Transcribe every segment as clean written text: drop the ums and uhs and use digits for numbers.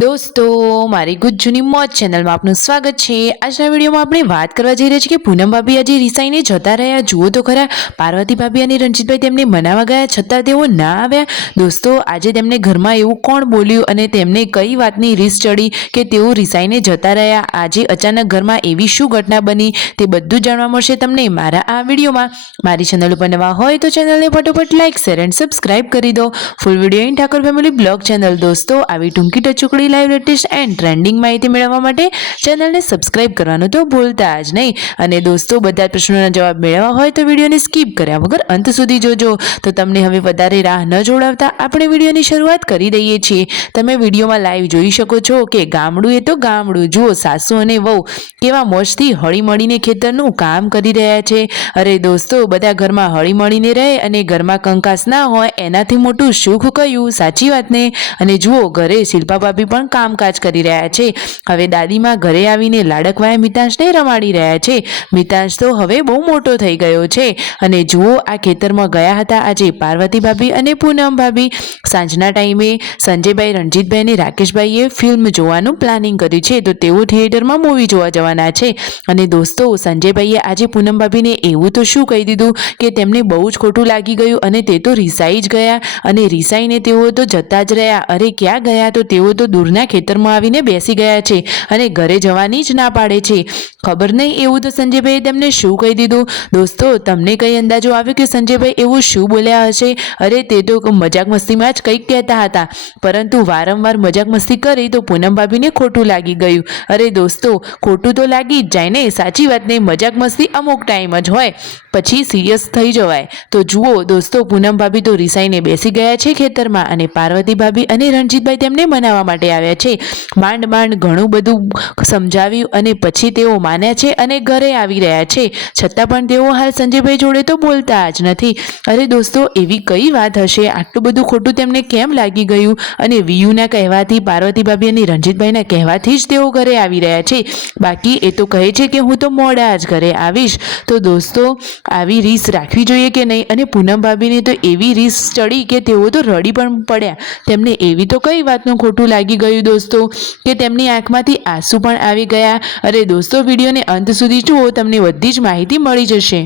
દોસ્તો મારી ગુજ્જુની મોજ ચેનલમાં આપનું સ્વાગત છે। આજના વિડીયોમાં આપણે વાત કરવા જઈ રહ્યા છીએ કે પૂનમ ભાભી આજે રિસાઈને જતા રહ્યા। જુઓ તો ખરા, પાર્વતી ભાભી અને રણજીતભાઈ તેમને મનાવવા ગયા છતાં તેઓ ના આવ્યા। દોસ્તો આજે તેમને ઘરમાં એવું કોણ બોલ્યું અને તેમને કઈ વાતની રીસ ચડી કે તેઓ રિસાઈને જતા રહ્યા? આજે અચાનક ઘરમાં એવી શું ઘટના બની તે બધું જાણવા મળશે તમને મારા આ વિડીયોમાં। મારી ચેનલ ઉપર નવા હોય તો ચેનલને ફટોફટ લાઈક શેર એન્ડ સબસ્ક્રાઇબ કરી દો। Full video in Thakor family blog channel. દોસ્તો આવી ટૂંકી ટચુકડી લાઈવ લેટેસ્ટ એન્ડ ટ્રેન્ડિંગ માહિતી મેળવવા માટે ચેનલને સબસ્ક્રાઇબ કરવાનું તો ભૂલતા જ નહીં। અને દોસ્તો બધા પ્રશ્નોના જવાબ મેળવવા હોય તો વિડીયોને સ્કીપ કર્યા વગર અંત સુધી જોજો। તો તમને હવે વધારે રાહ ન જોડાવતા આપણે વિડીયોની શરૂઆત કરી દઈએ છીએ। તમે વિડીયોમાં લાઈવ જોઈ શકો છો કે ગામડું એ તો ગામડું, જુઓ સાસુ અને વહુ કેવા મોજથી હળી મળીને ખેતરનું કામ કરી રહ્યા છે। અરે દોસ્તો, બધા ઘરમાં હળી મળીને રહે અને ઘરમાં કંકાસ ના હોય એનાથી મોટું સુખ કયું? સાચી વાત ને? અને જુઓ ઘરે શિલ્પા ભાભી પણ કામકાજ કરી રહ્યા છે। હવે દાદીમાં ઘરે આવીને લાડકવાયા મિતાંશને રમાડી રહ્યા છે। મિતાંશ તો હવે બહુ મોટો થઈ ગયો છે। અને જુઓ આ ખેતરમાં ગયા હતા આજે પાર્વતી ભાભી અને પૂનમ ભાભી। સાંજના ટાઈમે સંજયભાઈ, રણજીતભાઈ અને રાકેશભાઈએ ફિલ્મ જોવાનું પ્લાનિંગ કર્યું છે, તો તેઓ થિયેટરમાં મૂવી જોવા જવાના છે। અને દોસ્તો સંજયભાઈએ આજે પૂનમ ભાભીને એવું તો શું કહી દીધું કે તેમને બહુ જ ખોટું લાગી ગયું અને તે તો રિસાઈ જ ગયા અને રિસાઈને તેઓ તો જતા જ રહ્યા। અરે ક્યાં ગયા? તો તેઓ તો દૂરના ખેતરમાં આવીને બેસી ગયા છે અને ઘરે જવાની જ ના પાડે છે। ખબર નહીં એવું તો સંજયભાઈએ તેમને શું કહી દીધું? દોસ્તો તમને કઈ અંદાજો આવ્યો કે સંજયભાઈ એવું શું બોલ્યા હશે? અરે તે તો મજાક મસ્તીમાં જ કંઈક કહેતા હતા, પરંતુ વારંવાર મજાક મસ્તી કરી તો પૂનમ ભાભીને ખોટું લાગી ગયું। અરે દોસ્તો ખોટું તો લાગી જ જાય ને, સાચી વાત ને? મજાક મસ્તી અમુક ટાઈમ જ હોય, પછી સિરિયસ થઈ જવાય। તો જુઓ દોસ્તો પૂનમ ભાભી તો રિસાઈને બેસી ગયા છે ખેતરમાં અને પાર્વતી ભાભી અને રણજીતભાઈ તેમને મનાવવા માટે આવ્યા છે। માંડ માંડ ઘણું બધું સમજાવ્યું અને પછી તેઓ માન્યા છે અને ઘરે આવી રહ્યા છે, છતાં પણ તેઓ હાલ સંજયભાઈ જોડે તો બોલતા જ નથી। અરે દોસ્તો એવી કઈ વાત હશે? આટલું બધું ખોટું તેમને કેમ લાગી ગયું? અને વિયુના કહેવાથી, પાર્વતી ભાભી અને રણજીતભાઈના કહેવાથી જ તેઓ ઘરે આવી રહ્યા છે, બાકી એ તો કહે છે કે હું તો મોડા જ ઘરે આવીશ। તો દોસ્તો આવી રીસ રાખવી જોઈએ કે નહીં? અને પૂનમ ભાભીને તો એવી રીસ ચડી કે તેઓ તો રડી પણ પડ્યા। તેમને એવી તો કઈ વાતનું ખોટું લાગી ગયું દોસ્તો કે તેમની આંખમાંથી આંસુ પણ આવી ગયા? અરે દોસ્તો વિડીયોને અંત સુધી જુઓ, તમને બધી જ માહિતી મળી જશે।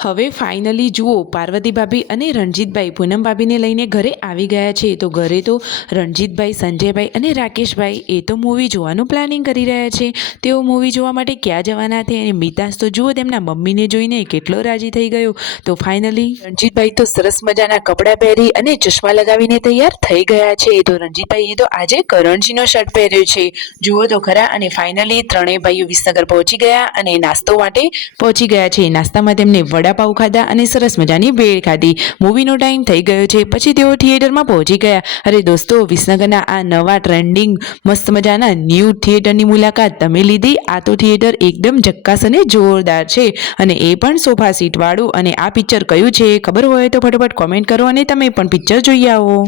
હવે ફાઇનલી જુઓ પાર્વતી ભાભી અને રણજીતભાઈ પૂનમ ભાભીને લઈને ઘરે આવી ગયા છે। તો ઘરે તો રણજીતભાઈ, સંજયભાઈ અને રાકેશભાઈ એ તો મૂવી જોવાનું પ્લાનિંગ કરી રહ્યા છે। તેઓ મૂવી જોવા માટે ક્યાં જવાના હતા અને મિતાંશ તો જુઓ તેમના મમ્મીને જોઈને કેટલો રાજી થઈ ગયો। તો ફાઇનલી રણજીતભાઈ તો સરસ મજાના કપડાં પહેરી અને ચશ્મા લગાવીને તૈયાર થઈ ગયા છે। તો રણજીતભાઈએ તો આજે કરણજીનો શર્ટ પહેર્યો છે, જુઓ તો ખરા। અને ફાઇનલી ત્રણેય ભાઈઓ વિસનગર પહોંચી ગયા અને નાસ્તો માટે પહોંચી ગયા છે। નાસ્તામાં તેમને વડાપાઉં ખાધા અને સરસ મજાની ભેળ ખાધી। મૂવીનો ટાઈમ થઈ ગયો છે, પછી તેઓ થિયેટરમાં પહોંચી ગયા। અરે દોસ્તો વિસનગરના આ નવા ટ્રેન્ડિંગ મસ્ત મજાના ન્યૂ થિયેટરની મુલાકાત તમે લીધી? આ તો થિયેટર એકદમ ઝક્કાસ અને જોરદાર છે, અને એ પણ સોફા સીટ વાળું। અને આ પિક્ચર કયું છે ખબર હોય તો ફટાફટ કોમેન્ટ કરો અને તમે પણ પિક્ચર જોઈ આવો।